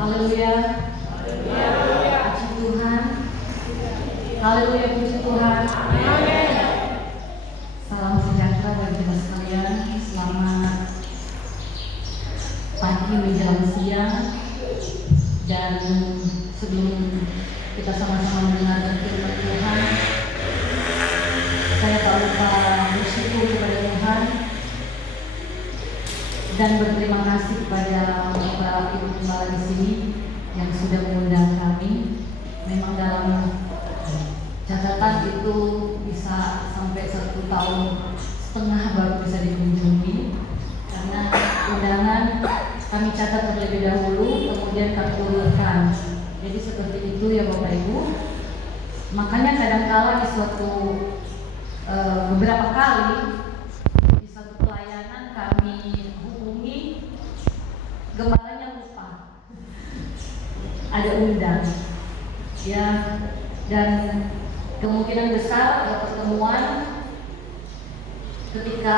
Haleluya. Puji Tuhan. Haleluya, puji Tuhan. Salam sejahtera bagi kita sekalian. Selamat pagi menjelang siang. Dan sebelum kita sama-sama mendengarkan firman Tuhan, saya tak lupa bersyukur kepada Tuhan dan berterima kasih kepada Bapak Ibu Gembala di sini yang sudah mengundang kami. Memang dalam catatan itu bisa sampai 1,5 tahun baru bisa dikunjungi, karena undangan kami catat terlebih dahulu, kemudian kami ulurkan. Jadi seperti itu ya Bapak Ibu. Makanya kadangkala di suatu beberapa kali di satu pelayanan kami hubungi, gembalanya lupa ada undang, ya, dan kemungkinan besar ada pertemuan ketika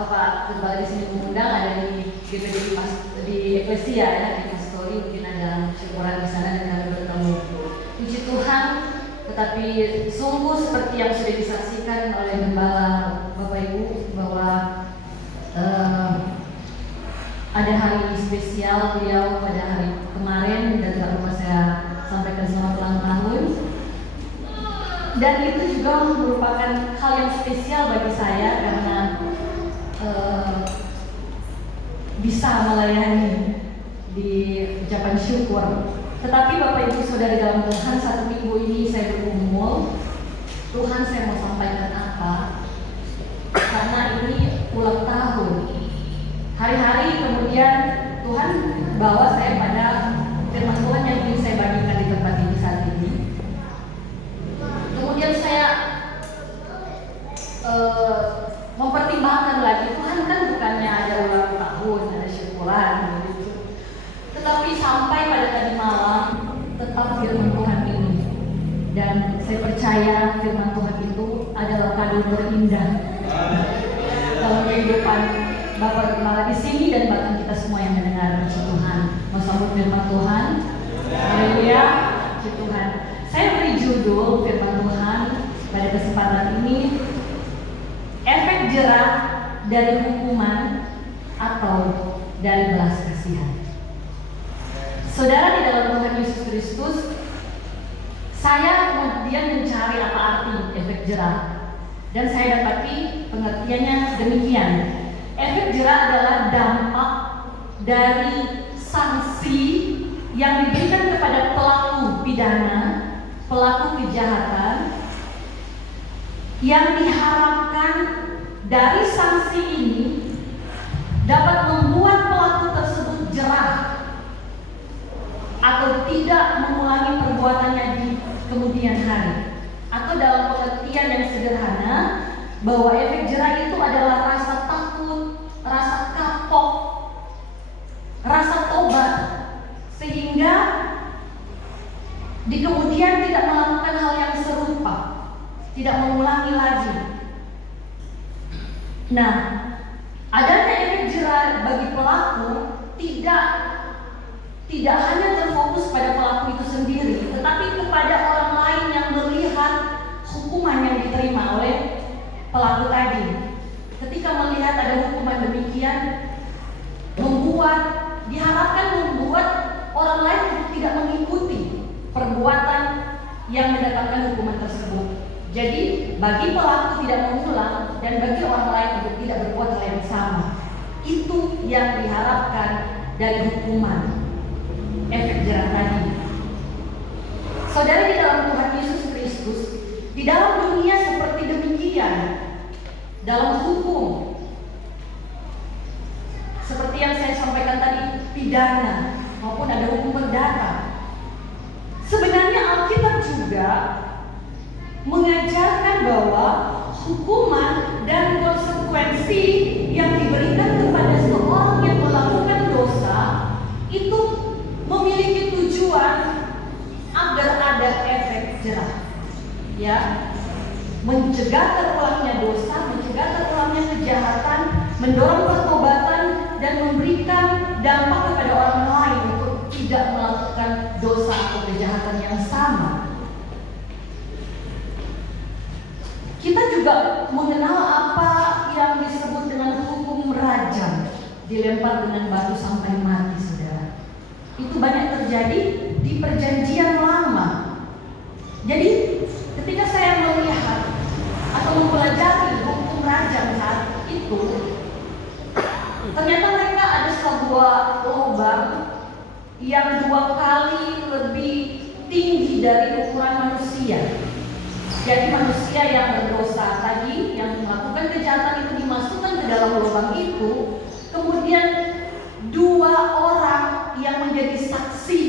Bapak Gembala di sini mengundang, ada di GPD di Eklesia, ya, di Pastori, mungkin ada syukuran di sana dan kami bertemu. Puji Tuhan. Tetapi sungguh seperti yang sudah disaksikan oleh Gembala Bapak Ibu bahwa ada hari spesial beliau pada hari kemarin, dan tak lupa saya sampaikan selamat ulang tahun. Dan itu juga merupakan hal yang spesial bagi saya karena bisa melayani di ucapan syukur. Tetapi Bapak Ibu Saudara dalam Tuhan, 1 minggu ini saya bergumul, Tuhan saya mau sampaikan apa? Karena ini ulang tahun. Hari-hari kemudian Tuhan bawa saya pada firman Tuhan yang ingin saya bagikan di tempat ini saat ini. Kemudian saya mempertimbangkan lagi, Tuhan kan bukannya ada ulang tahun, ada syukuran gitu. Tetapi sampai pada tadi malam tetap firman Tuhan ini, dan saya percaya firman Tuhan itu adalah kado terindah dalam kehidupan Bapak Gembala di sini dan bahkan kita semua yang mendengar. Puji Tuhan, mau sambut firman Tuhan. Haleluya, puji Tuhan. Saya beri judul firman Tuhan pada kesempatan ini, efek jerah dari hukuman atau dari belas kasihan. Saudara, di dalam Tuhan Yesus Kristus, saya kemudian mencari apa arti efek jerah, dan saya dapati pengertiannya demikian. Efek jerah adalah dampak dari sanksi yang diberikan kepada pelaku pidana, pelaku kejahatan, yang diharapkan dari sanksi ini dapat membuat pelaku tersebut jerah atau tidak mengulangi perbuatannya di kemudian hari. Atau dalam pengertian yang sederhana, bahwa efek jerah itu adalah rasa takut, rasa kapok, rasa tobat, sehingga di kemudian tidak melakukan hal yang serupa, tidak mengulangi lagi. Nah, adanya efek jerah bagi pelaku tidak hanya terfokus pada pelaku itu sendiri, tetapi kepada orang lain yang melihat hukuman yang diterima oleh pelaku tadi. Ketika melihat ada hukuman demikian, diharapkan membuat orang lain tidak mengikuti perbuatan yang mendatangkan hukuman tersebut. Jadi bagi pelaku tidak mengulang, dan bagi orang lain untuk tidak berbuat hal yang sama. Itu yang diharapkan dari hukuman efek jerah tadi. Saudara, di dalam Tuhan Yesus Kristus, di dalam dunia seperti demikian, dalam hukum seperti yang saya sampaikan tadi, pidana maupun ada hukum perdata, sebenarnya Alkitab juga mengajarkan bahwa hukuman dan konsekuensi yang diberikan kepada seorang yang melakukan dosa itu memiliki tujuan agar ada efek jerah, ya, mencegah terulangnya dosa, mencegah terulangnya kejahatan, mendorong pertobatan, dan memberikan dampak kepada orang lain untuk tidak melakukan melakukan dosa atau kejahatan yang sama. Kita juga mengenal apa yang disebut dengan hukum rajam, dilempar dengan batu sampai mati, saudara. Itu banyak terjadi di Perjanjian Lama. Jadi ketika saya melihat atau mempelajari hukum rajam saat itu, ternyata mereka ada sebuah lubang yang 2 kali lebih tinggi dari ukuran manusia. Jadi manusia yang berdosa tadi, yang melakukan kejahatan itu dimasukkan ke dalam lubang itu. Kemudian 2 orang yang menjadi saksi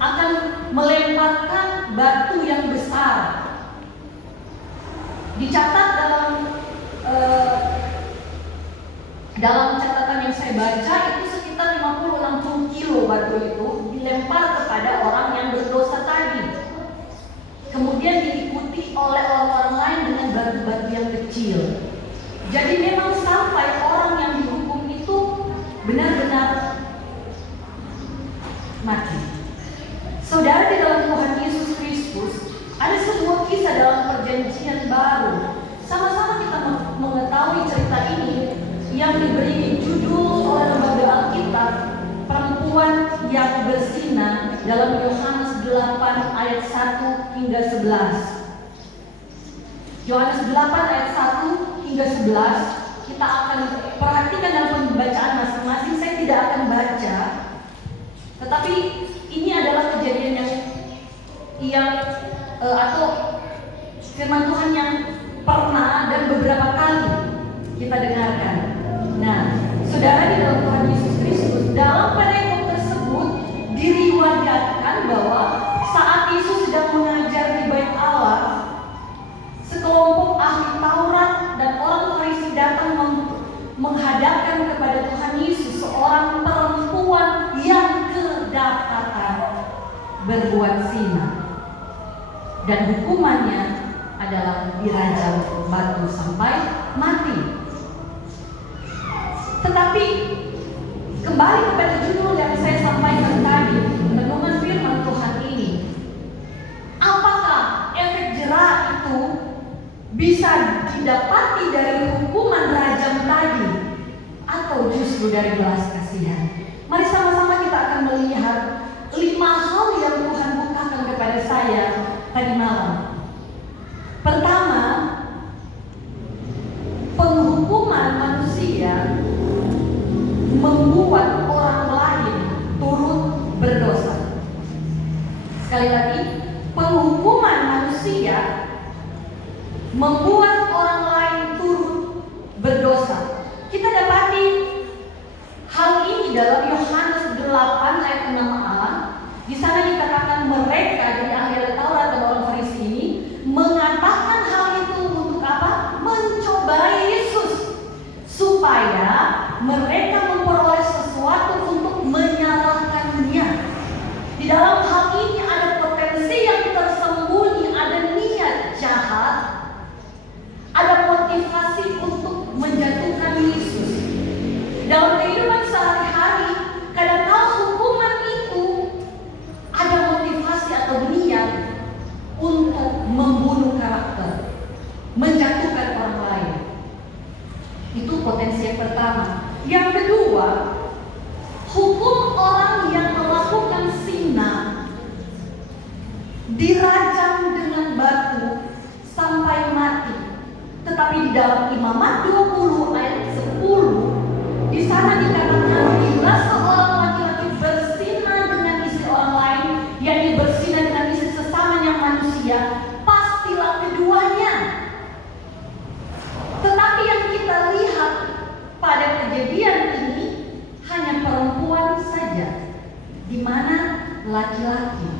akan melemparkan batu yang besar. Dicatat dalam catatan yang saya baca itu sekitar 50-60 kilo batu itu dilempar kepada orang yang berdosa tadi. Kemudian diikuti oleh orang-orang lain dengan batu-batu yang kecil. Jadi memang sampai orang yang dihukum itu benar-benar mati. Saudara, di dalam Tuhan Yesus Kristus ada sebuah kisah dalam Perjanjian Baru. Sama-sama kita mengetahui cerita ini yang diberi judul oleh lembaga Alkitab, perempuan yang berzina, dalam Yohanes 8 ayat 1 hingga 11. Yohanes 8 ayat 1 hingga 11 kita akan perhatikan dalam pembacaan masing-masing. Saya tidak akan baca, tetapi ini adalah kejadian yang atau firman Tuhan yang pernah dan beberapa kali kita dengarkan. Nah, saudara, di dalam Tuhan Yesus Kristus, dalam perikop tersebut diriwayatkan bahwa saat Yesus sedang mengajar di Bait Allah, sekelompok ahli Taurat dan orang Farisi datang menghadapkan kepada Tuhan Yesus seorang perempuan yang kedapatan berbuat zina, dan hukumannya adalah dirajam batu sampai mati. Tetapi kembali kepada judul yang saya sampaikan tadi, renungan firman Tuhan ini, apakah efek jerah itu bisa didapati dari hukuman rajam tadi atau justru dari belas kasihan? Mari sama-sama kita akan melihat 5 hal yang Tuhan bukakan kepada saya tadi malam. Pertama, penghukuman manusia membuat orang lain turut berdosa. Sekali lagi, penghukuman manusia membuat orang lain turut berdosa. Kita dapati hal ini dalam Yohanes 8 ayat 6a. Di sana dikatakan mereka, jadi ahli Taurat dan orang Farisi ini, mengatakan hal itu untuk apa? Mencobai Yesus, supaya mereka memperoleh sesuatu untuk menyalahkannya. Di dalam hal ini ada potensi yang tersembunyi, ada niat jahat, ada motivasi untuk menjatuhkan Yesus. Dalam kehidupan sehari-hari, kadang-kala hukuman itu ada motivasi atau niat untuk membunuh karakter, menjatuhkan orang lain. Itu potensi yang pertama. Yang kedua, hukum orang yang melakukan zina dirajam dengan batu sampai mati. Tetapi di dalam Imamat 20 ayat 10, di sana dikatakan bila seorang laki-laki berzina dengan istri orang lain, yakni berzina dengan istri sesamanya manusia, pastilah keduanya. Tetapi yang kita lihat pada kejadian ini hanya perempuan saja, di mana laki-laki.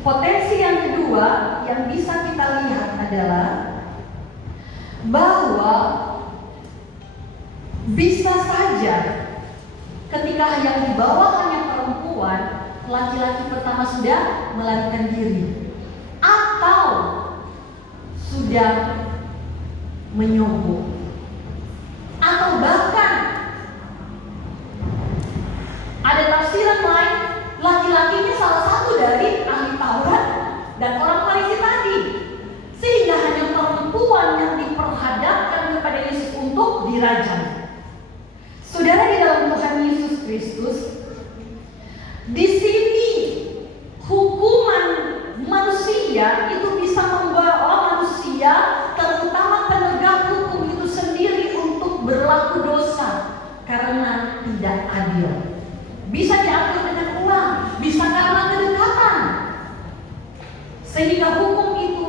Potensi yang kedua yang bisa kita lihat adalah bahwa bisa saja ketika yang di bawah hanya perempuan, laki-laki pertama sudah melarikan diri atau sudah menyogok, atau bahkan dirajam. Saudara, di dalam Tuhan Yesus Kristus, di sini hukuman manusia itu bisa membawa manusia, terutama penegak hukum itu sendiri, untuk berlaku dosa karena tidak adil. Bisa diatur dengan uang, bisa karena kedekatan, sehingga hukum itu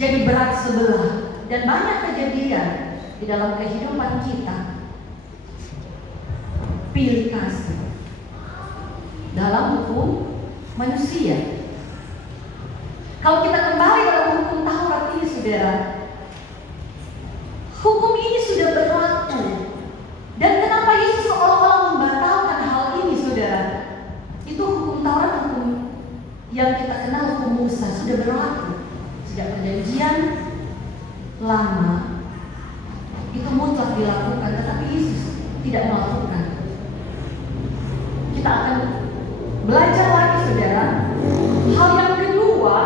jadi berat sebelah. Dan banyak kejadian di dalam kehidupan kita. Pilih kasih dalam hukum manusia. Kalau kita kembali dalam hukum Taurat ini, saudara, hukum ini sudah berlaku. Dan kenapa Yesus seolah-olah membatalkan hal ini, saudara? Itu hukum Taurat, hukum yang kita kenal, hukum Musa, sudah berlaku sejak perjanjian lama. Itu mutlak dilakukan, tetapi Yesus tidak melakukan. Kita akan belajar lagi, saudara. Hal yang kedua,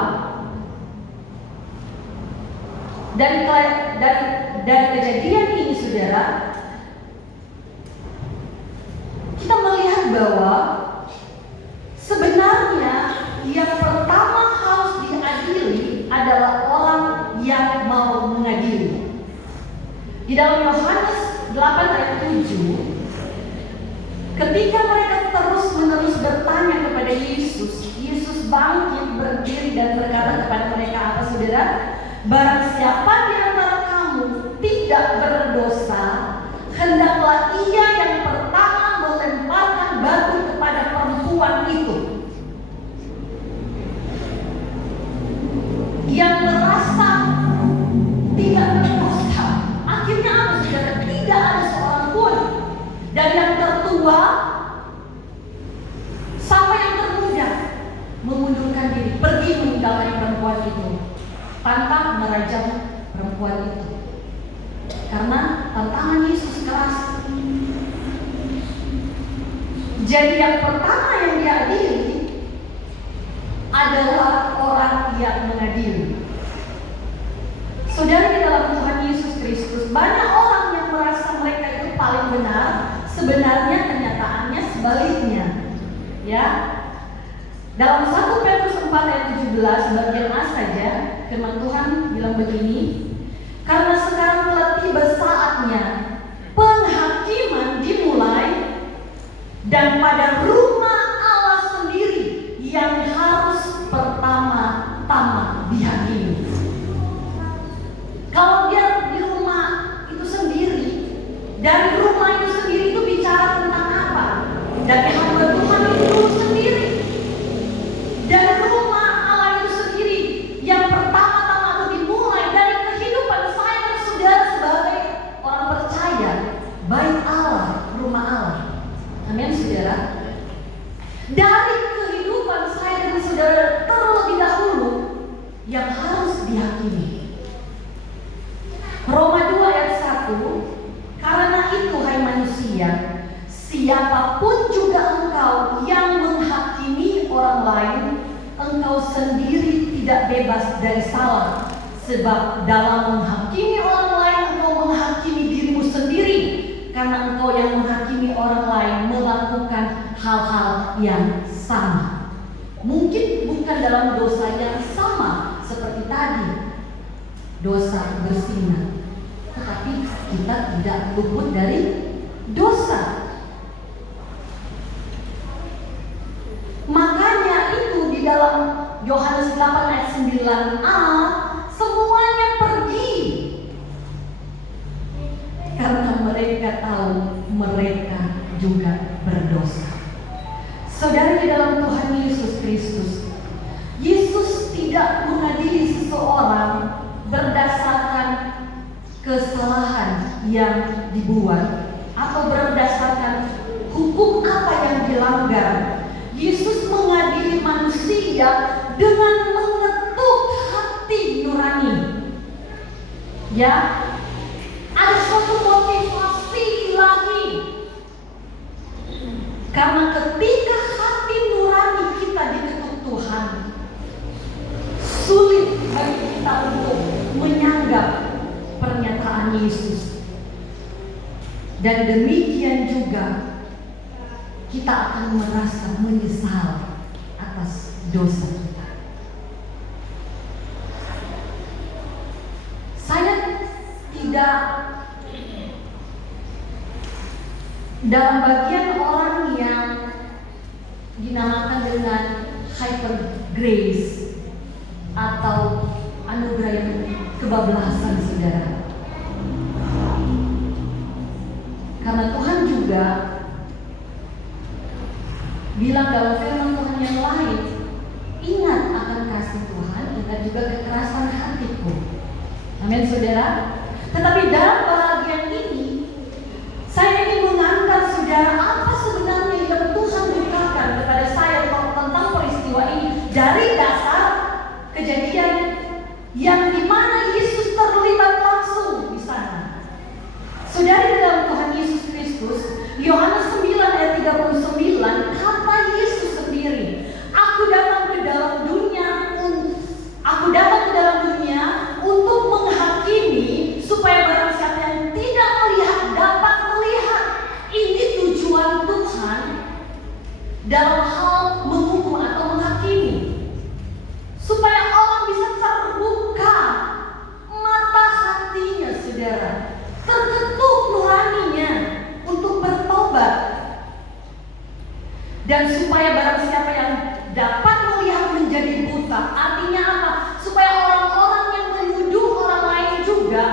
dari kejadian ini, saudara, kita melihat bahwa sebenarnya yang pertama harus diadili adalah orang yang mau mengadili. Di dalam Yohanes 8 ayat 7, ketika mereka terus-menerus bertanya kepada Yesus, Yesus bangkit, berdiri dan berkata kepada mereka, apa, saudara? Barang siapa di antara kamu tidak berdosa, hendaklah ia yang pertama melemparkan batu kepada perempuan itu. Yang merasa tidak berdosa, akhirnya apa, saudara? Tidak ada seorang pun, dari yang tertua sampai yang termuda, mengundurkan diri, pergi meninggalkan perempuan itu tanpa merajam perempuan itu. Karena tantangan Yesus keras. Jadi yang pertama yang diadili adalah orang yang mengadili. Saudara, di dalam Tuhan Yesus Kristus, banyak orang yang merasa mereka itu paling benar, sebenarnya kenyataannya sebaliknya. Ya. Dalam 1 Petrus 4 ayat 17 bagian A saja, firman Tuhan bilang begini, karena sekarang telah tiba saatnya penghakiman dimulai, dan pada rumah Allah sendiri yang harus pertama-tama dihakimi. Kalau dia di rumah itu sendiri, dari rumah itu sendiri itu bicara tentang apa? Dari hamba Tuhan itu sendiri. Dan rumah Allah itu sendiri yang pertama-tama itu dimulai dari kehidupan saya dan saudara sebagai orang percaya, bait Allah, rumah Allah. Amin, saudara. Dari kehidupan saya dan saudara terlebih dahulu yang harus dihakimi. Roma 2 ayat 1, karena itu hai manusia, siapapun juga engkau yang menghakimi orang lain, engkau sendiri tidak bebas dari salah. Sebab dalam menghakimi orang lain, engkau menghakimi dirimu sendiri, karena engkau yang menghakimi orang lain melakukan hal-hal yang sama. Mungkin bukan dalam dosa yang sama seperti tadi, dosa berzina, tetapi kita tidak luput dari dosa. Makanya itu di dalam Yohanes 8 ayat 9a, semuanya pergi karena mereka tahu mereka juga berdosa. Saudara, di dalam Tuhan Yesus Kristus, Yesus tidak mengadili seseorang berdasarkan kesalahan yang dibuat atau berdasarkan hukum apa yang dilanggar. Yesus mengadili manusia dengan mengetuk hati nurani. Ya, ada suatu motivasi ilahi. Karena ketika hati nurani kita diketuk Tuhan, sulit bagi kita untuk menyanggap pernyataan Yesus. Dan demikian juga kita akan merasa menyesal atas dosa kita. Saya tidak dalam bagian orang yang dinamakan dengan hyper grace atau anugerah yang kebablasan, saudara. Karena Tuhan juga bilang dalam firman Tuhan yang lain, ingat akan kasih Tuhan, ingat juga kekerasan hatiku. Amin, saudara. Tetapi dalam bagian ini saya ingin mengangkat, saudara, apa sebenarnya yang Tuhan berikan kepada saya tentang peristiwa ini dari dasar kejadian yang dimana Yesus terlibat langsung di sana. Saudara, dalam Tuhan Yesus Kristus, Yohanes 9 ayat 39, kata Yesus sendiri, aku datang ke dalam dunia untuk menghakimi, supaya barang siapa yang tidak melihat dapat melihat. Ini tujuan Tuhan dalam hal menghukum atau menghakimi, supaya orang bisa terbuka mata hatinya, saudara, terketuk nuraninya untuk bertobat, dan supaya barang siapa yang dapat melihat menjadi buta. Artinya apa? Supaya orang-orang yang menuduh orang lain juga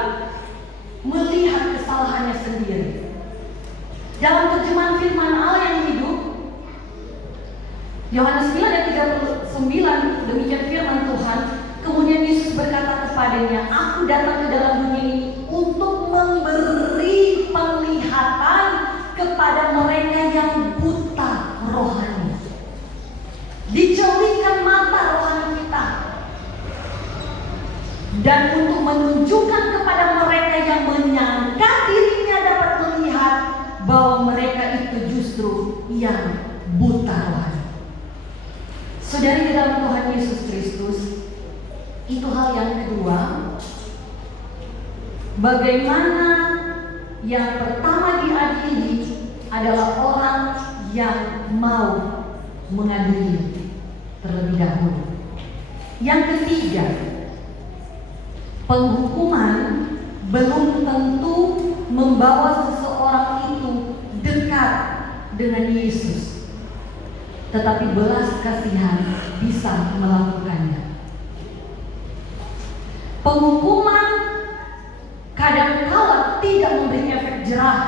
melihat kesalahannya sendiri. Dalam terjemahan firman Allah yang hidup, Yohanes 9 ayat 39, demikian firman Tuhan. Kemudian Yesus berkata kepadanya, aku datang ke dalam dunia ini untuk memberi penglihatan kepada mereka yang buta rohani. Dicelikkan mata rohani kita, dan untuk menunjukkan kepada mereka yang menyangka dirinya dapat melihat bahwa mereka itu justru yang buta rohani. Saudari dalam Tuhan Yesus Kristus, itu hal yang kedua. Bagaimana yang pertama diadili adalah orang yang mau mengadili terlebih dahulu. Yang ketiga, penghukuman belum tentu membawa seseorang itu dekat dengan Yesus, tetapi belas kasihan bisa melakukannya. Penghukuman kadang-kala tidak memberi efek jerah,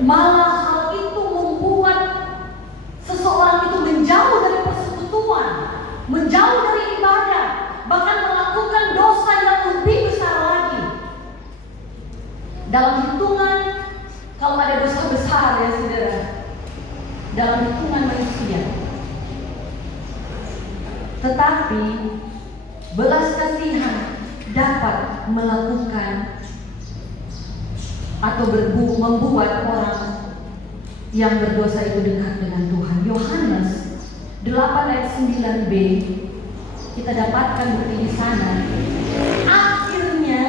malah hal itu membuat seseorang itu menjauh dari persekutuan, menjauh dari ibadah, bahkan melakukan dosa yang lebih besar lagi. Dalam hitungan, kalau ada dosa besar, ya saudara, dalam hitungan manusia. Tetapi belas kasihan dapat melakukan atau membuat orang yang berdosa itu dekat dengan Tuhan. Yohanes 8 ayat 9b, kita dapatkan bukti di sana. Akhirnya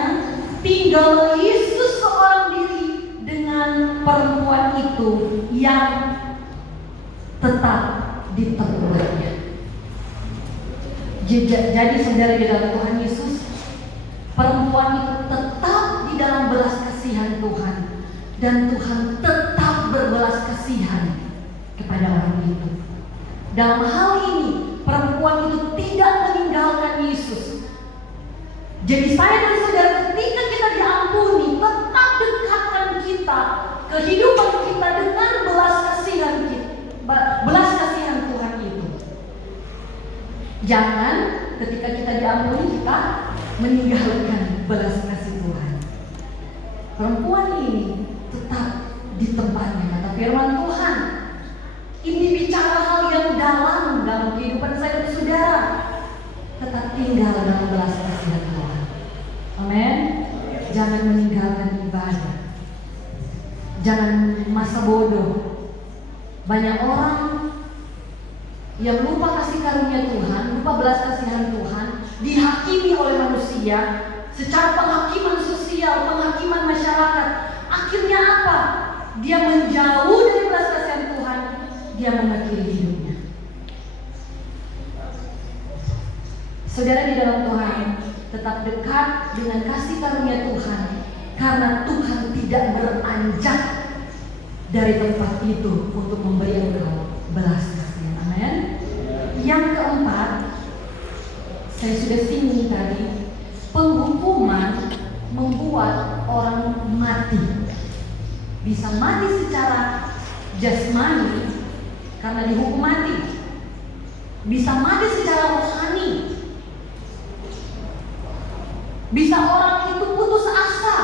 tinggal Yesus seorang diri dengan perempuan itu yang tetap di tempatnya. Jadi saudara di dalam Tuhan Yesus, perempuan itu tetap di dalam belas kasihan Tuhan, dan Tuhan tetap berbelas kasihan kepada orang itu. Dalam hal ini, perempuan itu tidak meninggalkan Yesus. Jadi saya dan saudara, ketika kita diampuni, tetap dekatkan kita, kehidupan kita dengan belas kasihan Tuhan itu. Jangan ketika kita diampuni kita meninggalkan belas kasih Tuhan. Perempuan ini tetap di tempatnya, kata firman Tuhan. Ini bicara hal yang dalam kehidupan saya dan saudara. Tetap tinggal dalam belas kasihan Tuhan. Amin. Jangan meninggalkan ibadah. Jangan masa bodoh. Banyak orang yang lupa kasih karunia Tuhan, lupa belas kasihan Tuhan, dihakimi oleh manusia secara penghakiman sosial, penghakiman masyarakat. Akhirnya apa? Dia menjauh dari belas kasihan Tuhan, dia mengakhiri hidupnya. Saudara di dalam Tuhan, tetap dekat dengan kasih karunia Tuhan, karena Tuhan tidak beranjak dari tempat itu untuk memberi engkau belas kasihan. Amin. Yang keempat, saya sudah singgung tadi, penghukuman membuat orang mati. Bisa mati secara jasmani karena dihukum mati, bisa mati secara rohani, bisa orang itu putus asa.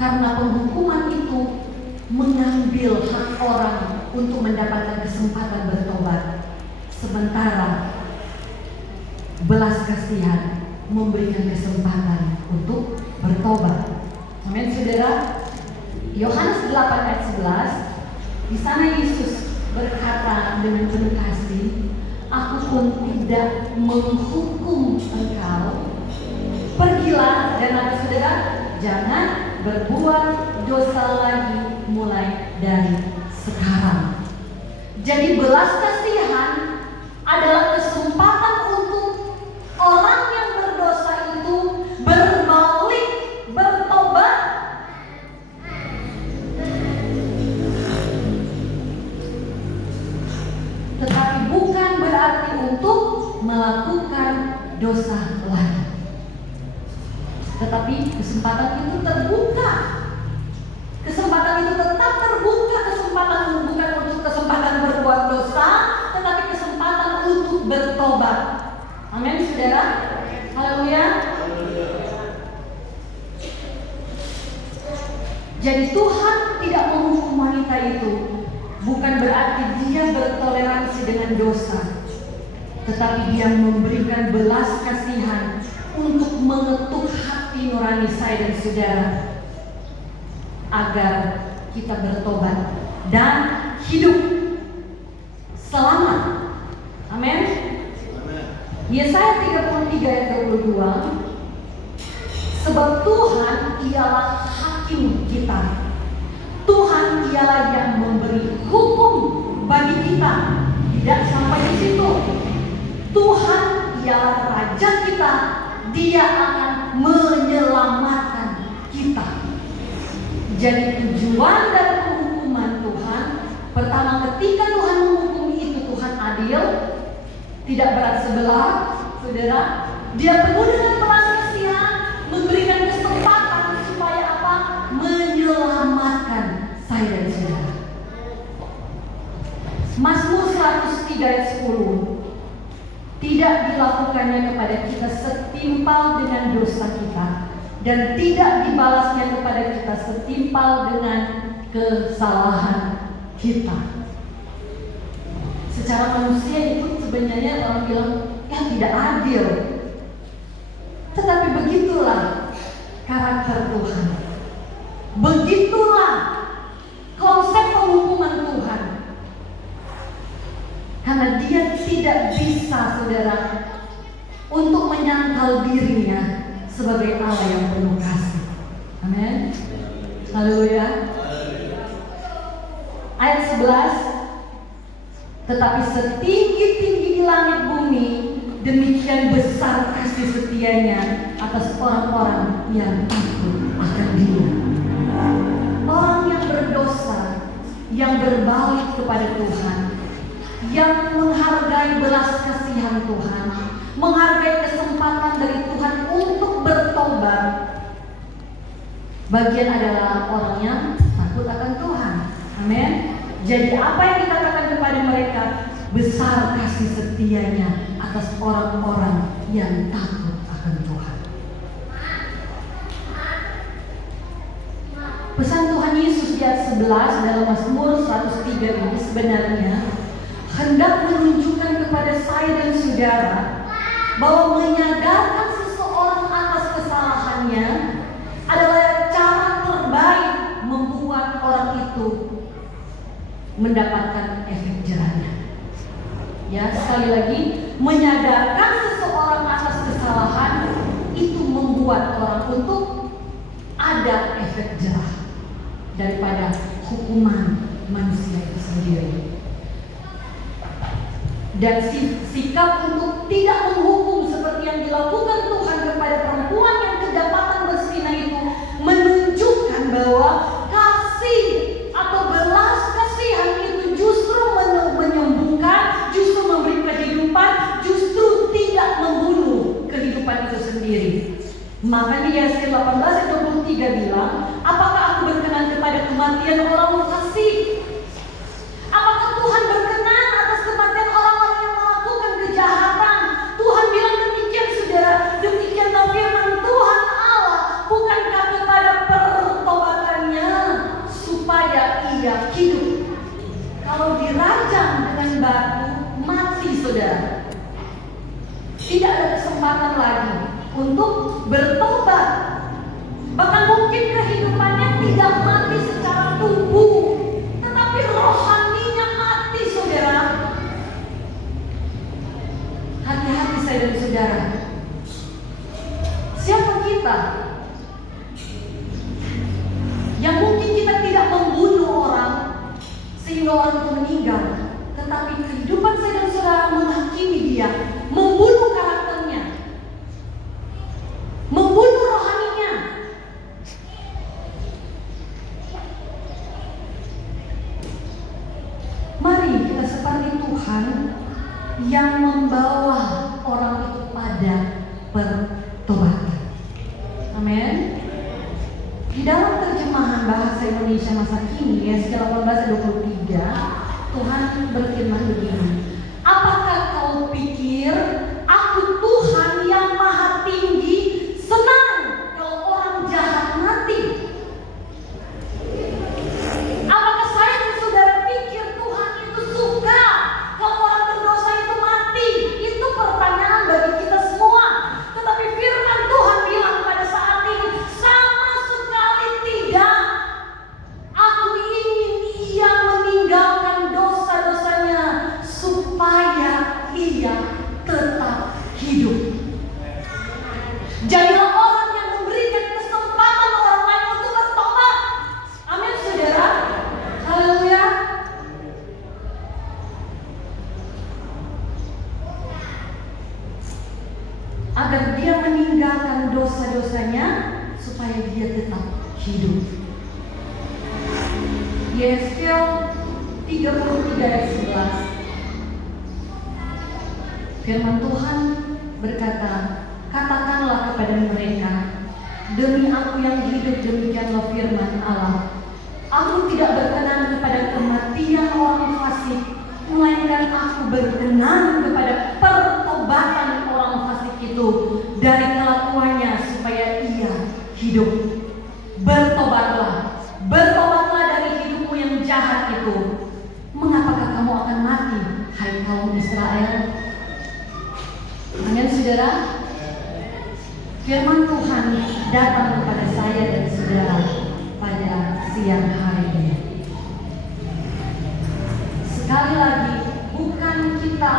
Karena penghukuman itu mengambil hak orang untuk mendapatkan kesempatan bertobat, sementara belas kasihan memberikan kesempatan untuk bertobat. Amin, saudara. Yohanes 8 ayat 11, di sana Yesus berkata dengan penuh kasih, "Aku pun tidak menghukum engkau. Pergilah dan apa saudara? Jangan berbuat dosa lagi mulai dari sekarang." Jadi belas kasihan adalah kesempatan untuk orang yang berdosa itu berbalik, bertobat. Tetapi bukan berarti untuk melakukan dosa lagi. Tetapi kesempatan itu terbuka. Kesempatan itu tetap terbuka. Kesempatan bukan untuk kesempatan berbuat dosa, tetapi kesempatan untuk bertobat. Amin, saudara. Haleluya. Jadi Tuhan tidak menghukum wanita itu bukan berarti dia bertoleransi dengan dosa, tetapi dia memberikan belas kasihan untuk mengetuk hati nurani saya dan saudara agar kita bertobat dan hidup selamat. Amin. Yesaya 33 ayat 22, sebab Tuhan ialah hakim kita. Tuhan ialah yang memberi hukum bagi kita. Tidak sampai di situ. Tuhan ialah Raja kita. Dia akan menyelamatkan kita. Jadi tujuan dari penghukuman Tuhan, pertama ketika Tuhan menghukum itu Tuhan adil, tidak berat sebelah, saudara. Dia penuh dengan belas kasihan, memberikan kesempatan supaya apa? Menyelamatkan saya dan saudara. Mazmur 103 ayat 10, tidak dilakukannya kepada kita setimpal dengan dosa kita, dan tidak dibalasnya kepada kita setimpal dengan kesalahan kita. Secara manusia itu sebenarnya orang bilang, ya tidak adil. Tetapi begitulah karakter Tuhan. Begitulah konsep penghukuman Tuhan. Karena dia tidak bisa, saudara, untuk menyangkal dirinya sebagai Allah yang penuh kasih. Amin. Haleluya. Ayat 11, tetapi setinggi-tinggi di langit bumi, demikian besar kasih setianya atas orang-orang yang takut akan Dia. Orang yang berdosa, yang berbalik kepada Tuhan, yang menghargai belas kasihan Tuhan, menghargai kesempatan dari Tuhan untuk bertobat, bagian adalah orang yang takut akan Tuhan. Amin. Jadi apa yang dikatakan kepada mereka? Besar kasih setianya atas orang-orang yang takut akan Tuhan. Pesan Tuhan Yesus di ayat 11 dalam Mazmur 103 ini sebenarnya hendak menunjukkan kepada saya dan saudara bahwa menyadarkan seseorang atas kesalahannya adalah cara terbaik membuat orang itu mendapatkan efek jerahnya. Ya, sekali lagi, menyadarkan seseorang atas kesalahannya permasalahan itu membuat orang untuk ada efek jerah daripada hukuman manusia itu sendiri. Dan sikap untuk tidak menghukum seperti yang dilakukan Tuhan kepada perempuan yang kedapatan berzina itu menunjukkan bahwa kasih atau belas kasihan itu justru menyembuhkan, justru memberi kehidupan, justru tidak membunuh kehidupan itu sendiri. Makanya Yesaya 18:23 bilang, apakah aku berkenan kepada kematian orang fasik? Apakah Tuhan berkenan atas kematian orang-orang yang melakukan kejahatan? Tuhan bilang demikian, saudara. Demikian firman Tuhan Allah. Bukankah kepada pertobatannya supaya ia hidup? Kalau dirajam dengan batu, mati, saudara. Tidak ada kesempatan lagi untuk bertobat. Bahkan mungkin kehidupannya tidak mati secara tubuh, tetapi rohaninya mati, saudara. Hati-hati saya dan saudara. Siapa kita? Yang mungkin kita tidak membunuh orang sehingga orang itu meninggal, tetapi kehidupan saya dan saudara menghakimi dia, membunuh karakternya, membunuh rohaninya. Mari kita seperti Tuhan yang membawa orang itu pada pertobatan. Amin. Di dalam terjemahan bahasa Indonesia masa kini, Yesaya 18:23, Tuhan berfirman begini, apakah kau pikir aku Tuhan yang maha tinggi senang kalau orang jahat mati? Apakah saya dan saudara pikir Tuhan itu suka kalau orang berdosa itu mati? Itu pertanyaan bagi kita semua. Tetapi firman Tuhan bilang pada saat ini, sama sekali tidak. Aku ingin ia meninggalkan dosa-dosanya supaya ia tetap hidup. Jadilah orang yang memberikan kesempatan orang lain untuk bertobat. Amin, saudara. Haleluya. Agar dia meninggalkan dosa-dosanya supaya dia tetap hidup. Yesaya 33 ayat 11. Firman Tuhan berkata, katakanlah kepada mereka, demi aku yang hidup, demikianlah firman Allah, aku tidak berkenan kepada kematian orang fasik, melainkan aku berkenan kepada pertobatan orang fasik itu dari kelakuannya supaya ia hidup. Bertobatlah, bertobatlah dari hidupmu yang jahat itu. Mengapakah kamu akan mati, hai kaum Israel? Amin, saudara. Firman Tuhan datang kepada saya dan saudara pada siang hari ini. Sekali lagi, bukan kita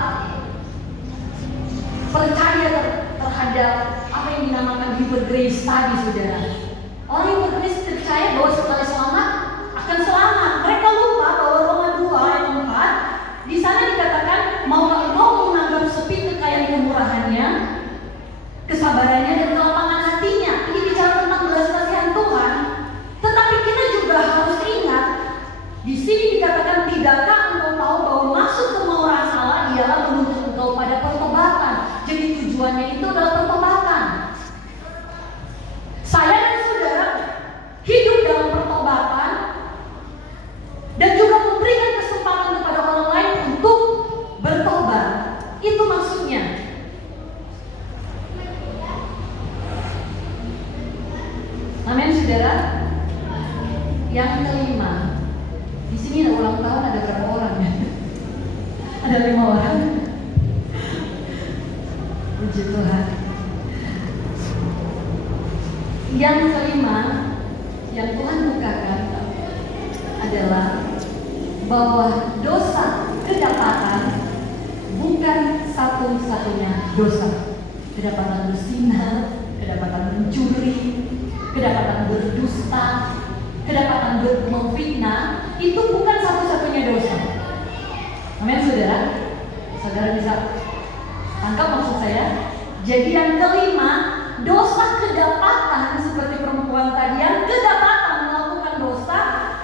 percaya terhadap apa yang dinamakan hyper grace tadi, saudara. Orang hyper grace percaya bahwa setelah selamat akan selamat. Mereka lupa bahwa Roma 2 ayat 4 di sana dikatakan, maukah engkau menganggap sepi kekayaan kemurahannya, kesabarannya dan kelapangan hatinya. Ini bicara tentang belas kasihan Tuhan. Tetapi kita juga harus ingat, di sini dikatakan, tidakkah engkau tahu bahwa masuk kemurahan Allah ialah menuntut engkau pada pertobatan. Jadi tujuannya itu adalah pertobatan. Saya dan saudara hidup dalam pertobatan dan juga memberikan kesempatan kepada orang lain untuk bertobat. Itu maksudnya. Amin, saudara. Yang kelima, di sini ada ulang tahun, ada berapa orang ya? Ada 5 orang. Puji Tuhan. Yang kelima yang Tuhan bukakan adalah bahwa dosa kedapatan bukan satu-satunya dosa kedapatan berzina, kedapatan mencuri, kedapatan berdusta, kedapatan memfitnah, itu bukan satu-satunya dosa. Amin, saudara. Saudara bisa tangkap maksud saya? Jadi yang kelima, dosa kedapatan seperti perempuan tadi yang kedapatan melakukan dosa,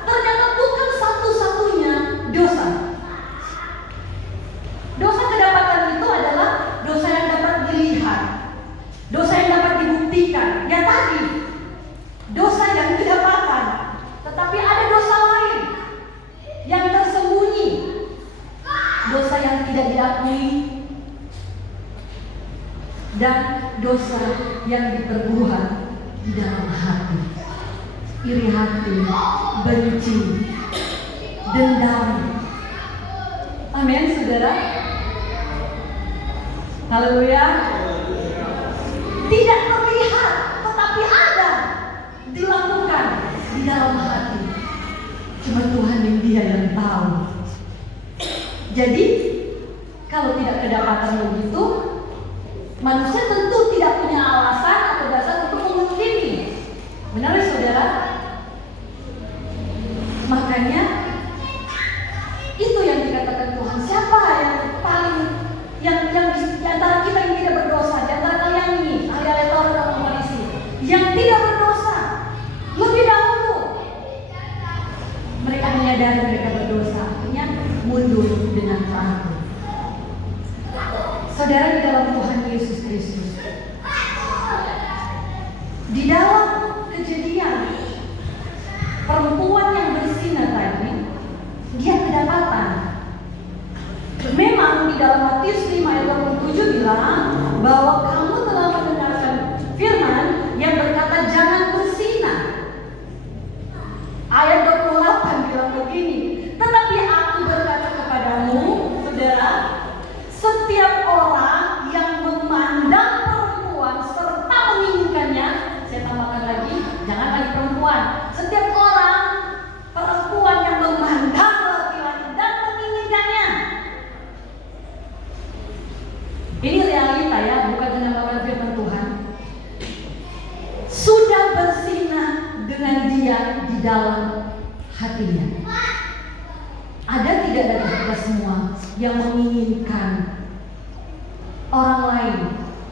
ternyata bukan satu-satunya dosa. Dosa kedapatan itu adalah dosa yang dapat dilihat, dosa yang dapat dibuktikan. Ya tadi, dosa yang kedapatan. Tetapi ada dosa lain yang tersembunyi, dosa yang tidak diakui, dan dosa yang diperbuat di dalam hati. Iri hati, benci, dendam. Amin, saudara. Haleluya. Tidak terlihat, tetapi ada, dilakukan di dalam hati. Cuma Tuhan yang Dia yang tahu. Jadi kalau tidak kedapatan begitu, manusia tentu tidak punya alasan atau dasar untuk memungkiri. Benar ya saudara? Makanya itu yang dikatakan Tuhan. Siapa yang paling yang di antara kita yang tidak berdosa, di antara kalian ini, ahli-ahli Taurat dan Farisi, yang tidak berdosa, lebih dahulu mereka menyadari mereka berdosa, akhirnya mundur dengan teratur. Saudara, di dalam Tuhan Yesus Kristus, di dalam Kejadian, perempuan yang berzina tadi, dia kedapatan. Memang di dalam Matius 5 ayat 27 bilang bahwa kamu telah mendengarkan firman yang berkata jangan berzina. Ayat 28 bilang begini, tetapi aku berkata kepadamu, saudara, setiap orang yang memandang perempuan serta menginginkannya, saya tambahkan lagi, jangan lagi perempuan, setiap orang perempuan yang memandang laki-laki dan menginginkannya. Ini realita ya, bukan penambahan firman Tuhan. Sudah berzina dengan dia di dalam hatinya. Ada tidak dari kita semua yang menginginkan orang lain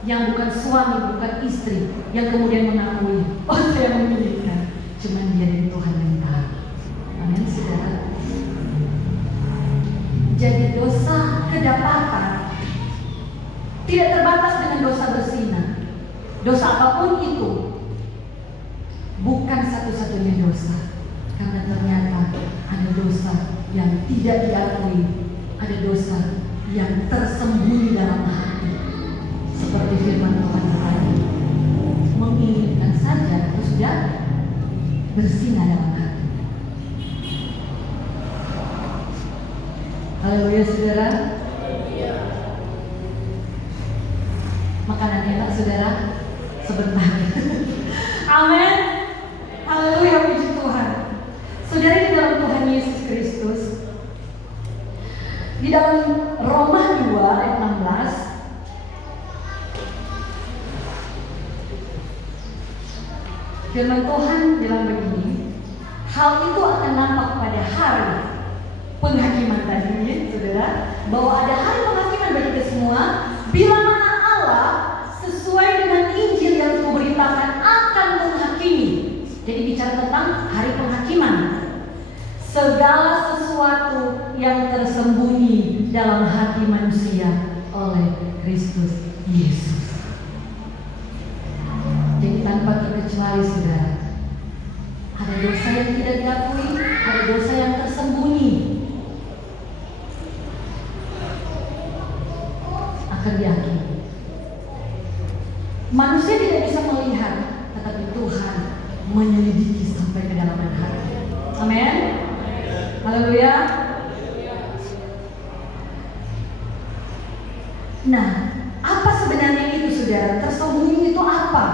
yang bukan suami, bukan istri, yang kemudian mengakui, oh saya menginginkan, cuman dia dan Tuhan yang tahu. Amin, saudara. Jadi dosa kedapatan tidak terbatas dengan dosa berzina. Dosa apapun itu bukan satu-satunya dosa, karena ternyata ada dosa yang tidak diakui, ada dosa yang tersembunyi dalam hati. Seperti firman Tuhan tadi, menginginkan saja itu sudah berzina dalam hati. Haleluya saudara. Makanan enak saudara, sebentar. Amin. Haleluya, puji Tuhan. Saudara, di dalam Tuhan Yesus Kristus, di dalam Roma 2 ayat 16, firman Tuhan bilang begini, hal itu akan nampak pada hari penghakiman tadi, saudara, bahwa ada hari penghakiman bagi kita semua, bila mana Allah sesuai dengan Injil yang kuberitakan akan menghakimi. Jadi bicara tentang hari penghakiman, segala sesuatu yang tersembunyi dalam hati manusia oleh Kristus Yesus. Jadi tanpa terkecuali saudara, ada dosa yang tidak diakui, ada dosa yang tersembunyi, akan diakui. Manusia tidak bisa melihat, tetapi Tuhan menyelidiki sampai ke dalam hati. Amin. Haleluya. Nah, apa sebenarnya itu saudara? Tersembunyi itu apa?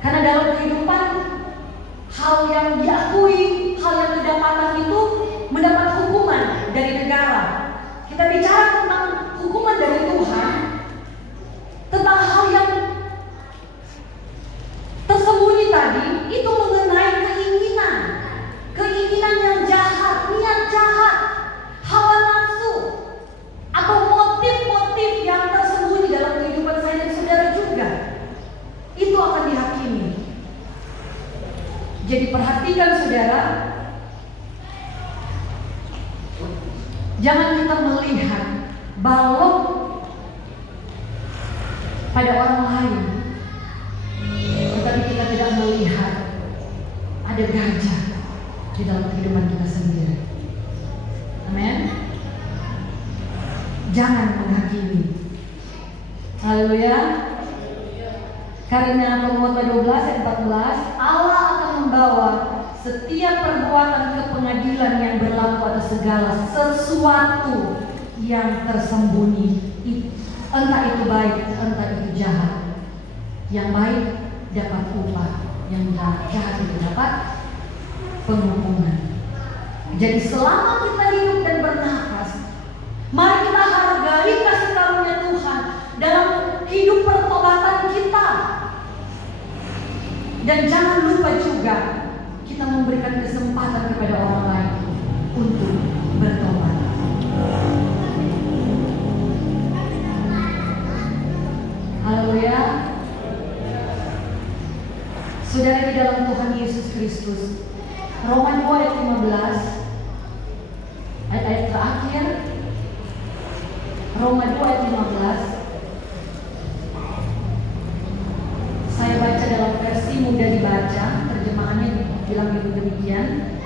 Karena dalam kehidupan, hal yang diakui, hal yang kedapatan itu mendapat hukuman dari negara. Kita bicara tentang hukuman dari Tuhan, tentang Jadi perhatikan saudara, jangan kita melihat balok pada orang lain, tetapi kita tidak melihat ada gajah di dalam kehidupan kita sendiri. Amin. Jangan menghakimi. Haleluya. Karena Pengkhotbah 12 ayat 14, Allah akan membawa setiap perbuatan ke pengadilan yang berlaku atas segala sesuatu yang tersembunyi, entah itu baik, entah itu jahat. Yang baik dapat upah, yang jahat itu dapat penghukuman. Jadi selama kita hidup dan bernafas, mari kita hargai kasih karunia Tuhan dalam hidup pertobatan kita. Dan jangan lupa juga kita memberikan kesempatan kepada orang lain untuk bertobat. Haleluya. Saudara di dalam Tuhan Yesus Kristus, Roma 2 ayat 15, ayat terakhir, Roma 2 ayat 15. Saya baca dalam versi mudah dibaca, terjemahannya bilang demikian.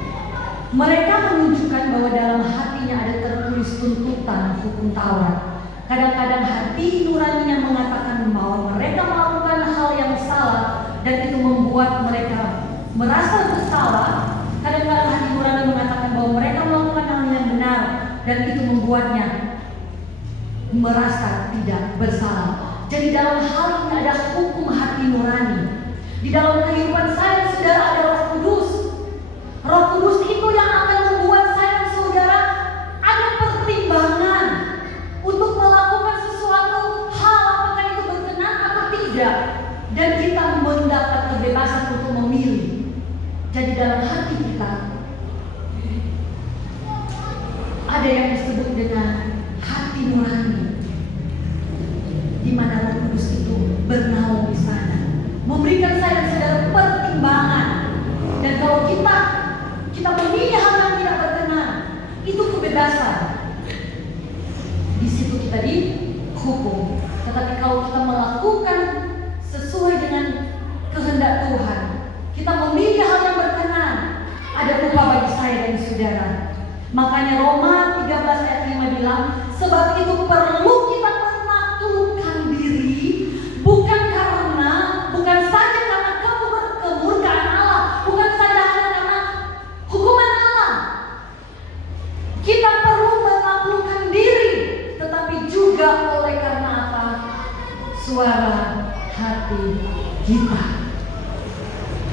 Mereka menunjukkan bahwa dalam hatinya ada tertulis tuntutan hukum Taurat. Kadang-kadang hati nuraninya mengatakan bahwa mereka melakukan hal yang salah dan itu membuat mereka merasa bersalah. Kadang-kadang hati nurani mengatakan bahwa mereka melakukan hal yang benar dan itu membuatnya merasa tidak bersalah. Jadi dalam hal ini ada hukum hati nurani. Di dalam kehidupan saya, saudara, ada Roh Kudus. Roh Kudus itu yang akan membuat saya dan saudara ada pertimbangan untuk melakukan sesuatu hal, apakah itu berkenan atau tidak. Dan kita mendapat kebebasan untuk memilih. Jadi dalam hati kita ada yang disebut dengan hati nurani, di mana Roh Kudus itu bernaung di sana, memberikan saya dan saudara pertimbangan. Dan kalau kita memilih hal yang tidak berkenan, itu kebebasan. Di situ kita dihukum. Tetapi kalau kita melakukan sesuai dengan kehendak Tuhan, kita memilih hal yang berkenan, ada upah bagi saya dan saudara. Makanya Roma 13 ayat 5 bilang, sebab itu perlu kita menaklukkan diri, bukan saja karena kemurkaan Allah, bukan saja hanya karena hukuman Allah. Kita perlu menaklukkan diri, tetapi juga oleh karena apa? Suara hati kita.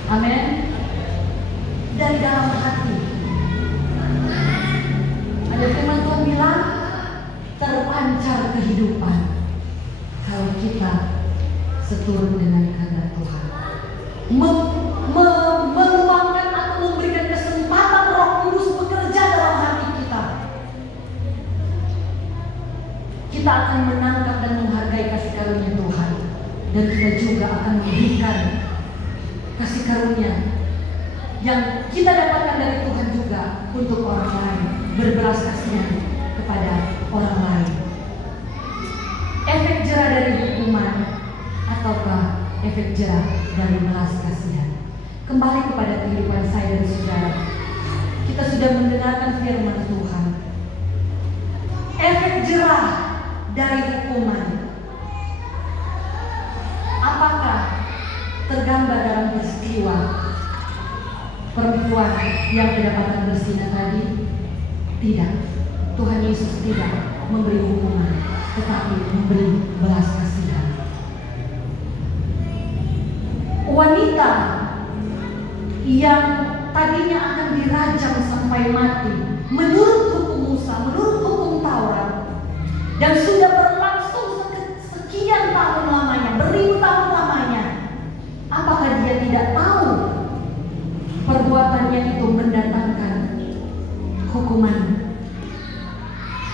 Amin. Dari dalam hati ada firman Tuhan bilang, terpancar kehidupan kalau kita seturut dengan kehendak Tuhan. Meluangkan atau memberikan kesempatan Roh Kudus bekerja dalam hati kita. Kita akan menangkap dan menghargai kasih karunia Tuhan, dan kita juga akan memberikan kasih karunia yang kita dapatkan dari Tuhan juga untuk orang lain, berbelas kasihan kepada orang lain. Efek jerah dari hukuman ataukah efek jerah dari belas kasihan? Kembali kepada kehidupan saya dan saudara. Kita sudah mendengarkan firman Tuhan. Efek jerah dari hukuman, apakah tergambar dalam peristiwa perempuan yang kedapatan bersinar tadi? Tidak. Tuhan Yesus tidak memberi hukuman, tetapi memberi belas kasihan. Wanita yang tadinya akan dirajam sampai mati menurut hukum Musa, menurut hukum Taurat, dan sudah berlangsung sekian tahun lamanya, beribu tahun lamanya, apakah dia tidak tahu perbuatannya itu mendatangkan hukuman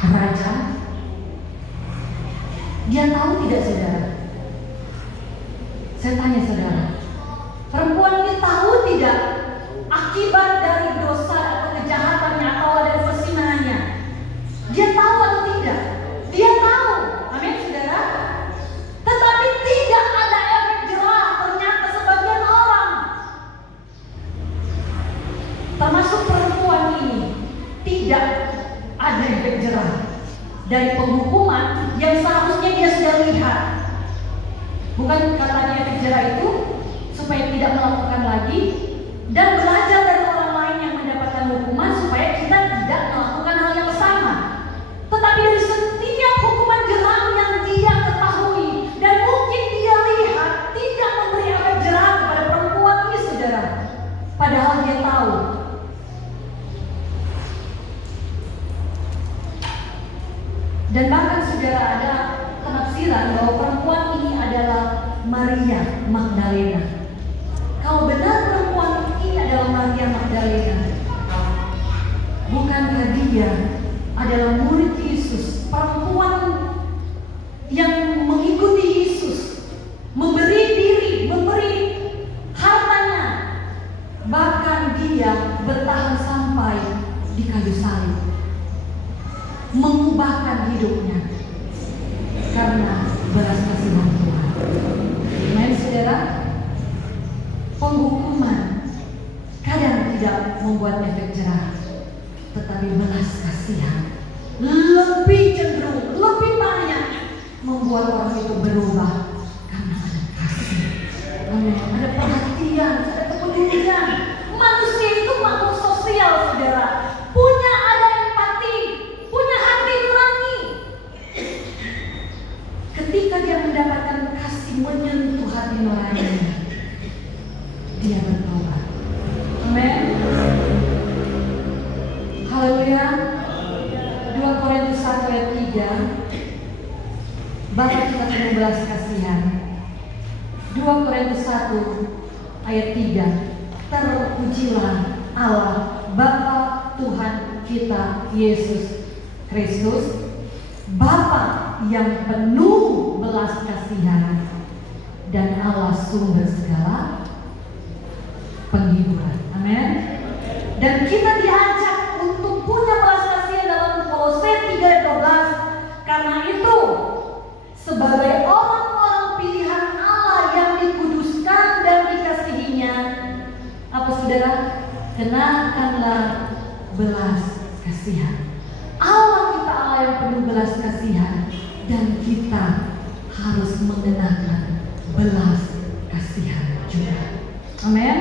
raja? Dia tahu tidak, saudara? Saya tanya saudara, perempuan ini tahu tidak tidak ada efek jerah dari penghukuman yang seharusnya dia sudah lihat. Bukan katanya efek jerah itu supaya tidak melakukan lagi dan belajar dari orang lain yang mendapatkan hukuman supaya kita tidak melakukan hal yang sama. Tetapi dari setiap hukuman jerah yang dia ketahui dan mungkin dia lihat tidak memberi efek jerah kepada perempuan ini, saudara, padahal dia tahu. Dan bahkan saudara, ada penafsiran bahwa perempuan ini adalah Maria Magdalena. Kalau benar perempuan ini adalah Maria Magdalena, bukankah dia adalah murid Yesus, perempuan yang mengikuti Yesus, memberi diri, memberi hartanya, bahkan dia bertahan sampai di kayu salib, mengubahkan hidupnya karena belas kasihan Tuhan. Amin, saudara. Penghukuman kadang tidak membuat efek jerah, tetapi belas kasihan lebih cenderung, lebih banyak membuat orang itu berubah karena ada kasih. Amin. Ada perhatian, ada kepedulian. Manusia itu makhluk sosial, saudara. Punya ada empati, punya hati nurani. Ketika dia mendapatkan kasih menyentuh hati nuraninya, dia bertobat. Amin. Haleluya. 2 Korintus 1 ayat 3. Bapa kita penuh belas kasihan. 2 Korintus 1 ayat 3. Terpujilah Allah Bapa Tuhan kita Yesus Kristus, Bapa yang penuh belas kasihan dan Allah sumber segala penghiburan. Amin. Dan kita diajak untuk punya belas kasihan dalam Kolose 3 ayat 12. Karena itu, sebagai orang-orang pilihan Allah yang dikuduskan dan dikasihinya, apa saudara? Kenakanlah belas kasihan. Allah kita Allah yang penuh belas kasihan, dan kita harus mengenakan belas kasihan juga. Amin.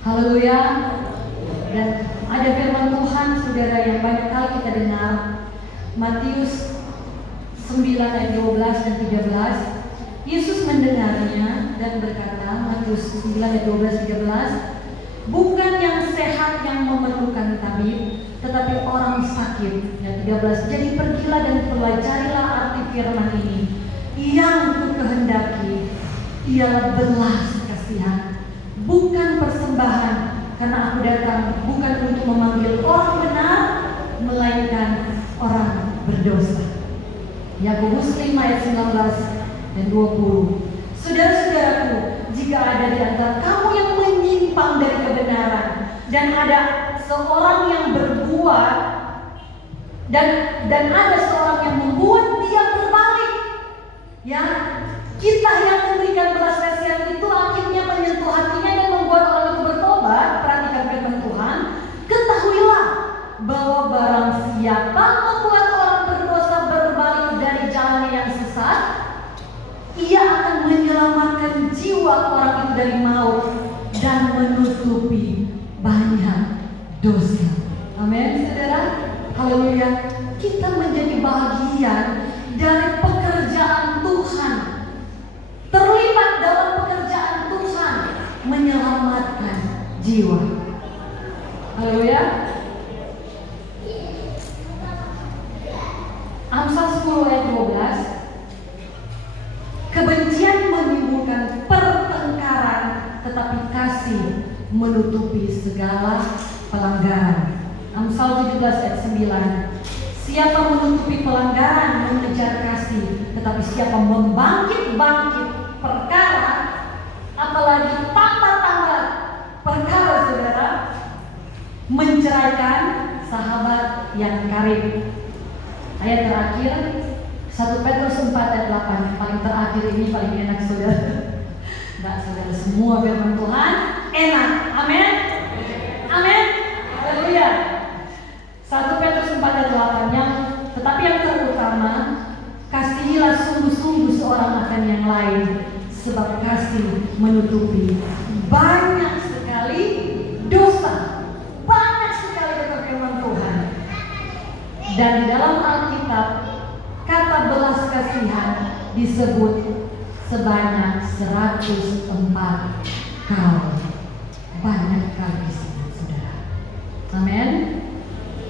Haleluya. Dan ada firman Tuhan, saudara, yang banyak kali kita dengar. Matius 9 ayat 12 dan 13. Yesus mendengarnya dan berkata, Matius 9 ayat 12-13, bukan yang sehat yang memerlukan tabib, tetapi orang sakit. Ayat 13, jadi pergilah dan pelajarilah arti firman ini. Yang kukehendaki ialah belas kasihan, bukan persembahan, karena aku datang bukan untuk memanggil orang benar, melainkan orang berdosa. Yakobus 5 ayat 19 dan 20. Saudara-saudaraku, jika ada di antara kamu yang menyimpang dari kebenaran, dan ada seorang yang berbuat dan ada seorang yang membuat dia berbalik, ya, kita yang memberikan belas kasihan itu akhirnya menyentuh hatinya dan membuat orang itu bertobat. Perhatikan firman Tuhan, ketahuilah bahwa barang siapa membuat orang berdosa berbalik dari jalan yang sesat, ia akan menyelamatkan jiwa orang itu dari maut dan menutupi banyak dosa. Amin, saudara. Haleluya. Kita menjadi bagian dari pekerjaan Tuhan, terlibat dalam pekerjaan Tuhan menyelamatkan jiwa. Haleluya. Amsal 10 ayat 12. Kebencian menimbulkan pertengkaran, tetapi kasih menutupi segala pelanggaran. Amsal 17 ayat 9. Siapa menutupi pelanggaran mengejar kasih, tetapi siapa membangkit-bangkit perkara, apalagi tambah-tambah perkara, saudara, menceraikan sahabat yang karib. Ayat terakhir 1 Petrus 4 ayat 8. Paling terakhir ini paling enak, saudara. Enggak, saudara, semua firman Tuhan enak. Amin. Amin. Haleluya. akan yang lain, sebab kasih menutupi banyak sekali dosa. Banyak sekali kata firman Tuhan. Dan di dalam Alkitab kata belas kasihan disebut sebanyak 104 kali. Banyak kali disebut, saudara. Amin.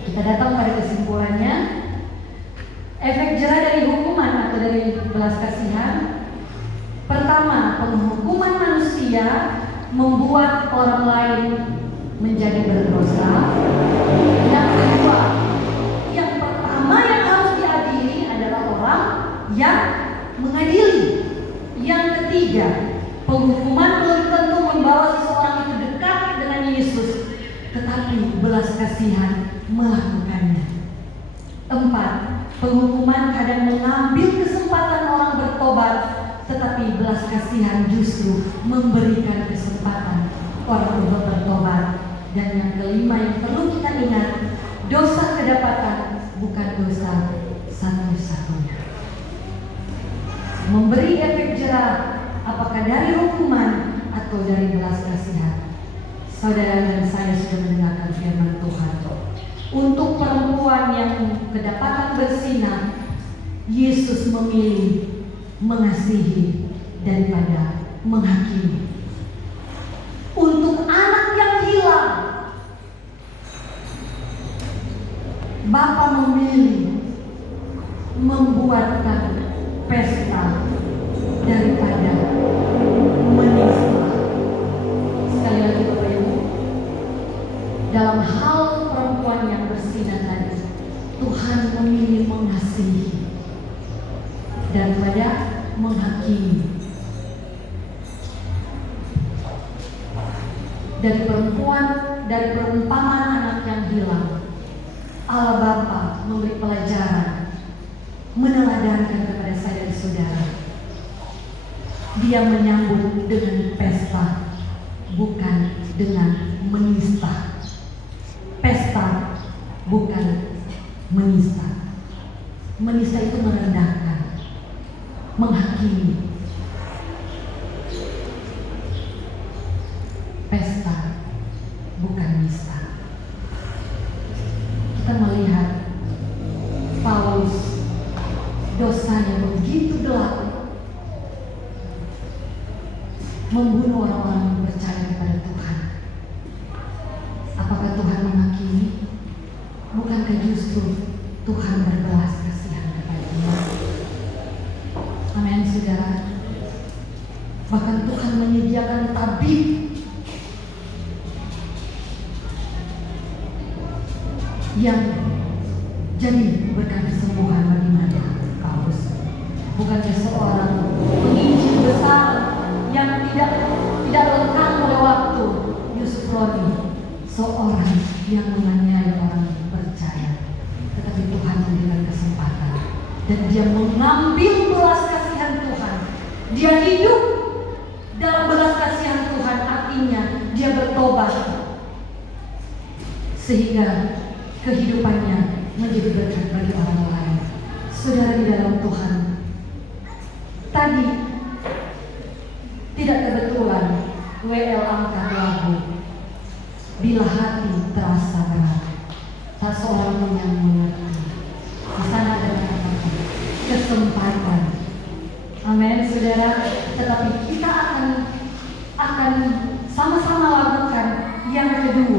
Kita datang pada kesimpulannya. Efek jerah dari hukuman atau dari belas kasihan. Pertama, penghukuman manusia membuat orang lain menjadi berdosa. Yang kedua, yang pertama yang harus diadili adalah orang yang mengadili. Yang ketiga, penghukuman belum tentu membawa seseorang itu dekat dengan Yesus, tetapi belas kasihan melakukannya. 4. Penghukuman kadang mengambil kesempatan orang bertobat, tetapi belas kasihan justru memberikan kesempatan orang untuk bertobat. Dan yang kelima yang perlu kita ingat, dosa kedapatan bukan dosa satu-satunya. Memberi efek jerah, apakah dari hukuman atau dari belas kasihan. Saudara dan saya sudah mendengarkan firman Tuhan. Untuk perempuan yang kedapatan berzina, Yesus memilih mengasihi daripada menghakimi. Untuk anak yang hilang, Bapa memilih membuatkan pesta daripada menista. Sekali lagi Bapak Ibu, dalam hal perempuan yang berzina tadi, Tuhan memilih mengasihi daripada menghakimi. Dari perempuan, dari perumpamaan anak yang hilang, Allah Bapa memberi pelajaran, meneladankan kepada saya dan saudara. Dia menyambut dengan pesta, bukan dengan menista. Pesta bukan menista. Menista itu merendahkan, menghakimi. Pesta bukan nista. Kita melihat Paulus, dosanya begitu gelap, membunuh orang-orang yang percaya kepada Tuhan. Apakah Tuhan menghakimi? Bukankah justru Tuhan berbelas kasihan kepada dia? Amin, saudara. Bahkan Tuhan menyediakan tabib yang jadi berkat kesembuhan bagi mata Paulus. Bukannya seorang penginjil besar yang tidak lekang oleh waktu, Yusuf Roni, seorang yang menganiaya orang percaya, tetapi Tuhan memberikan kesempatan dan dia mengambil belas kasihan Tuhan. Dia hidup dalam belas kasihan Tuhan, artinya dia bertobat sehingga kehidupannya menjadi berkat bagi orang lain. Saudara di dalam Tuhan, tadi tidak kebetulan WL angkat lagu Bila Hati Terasa Berat. Tak seorang pun yang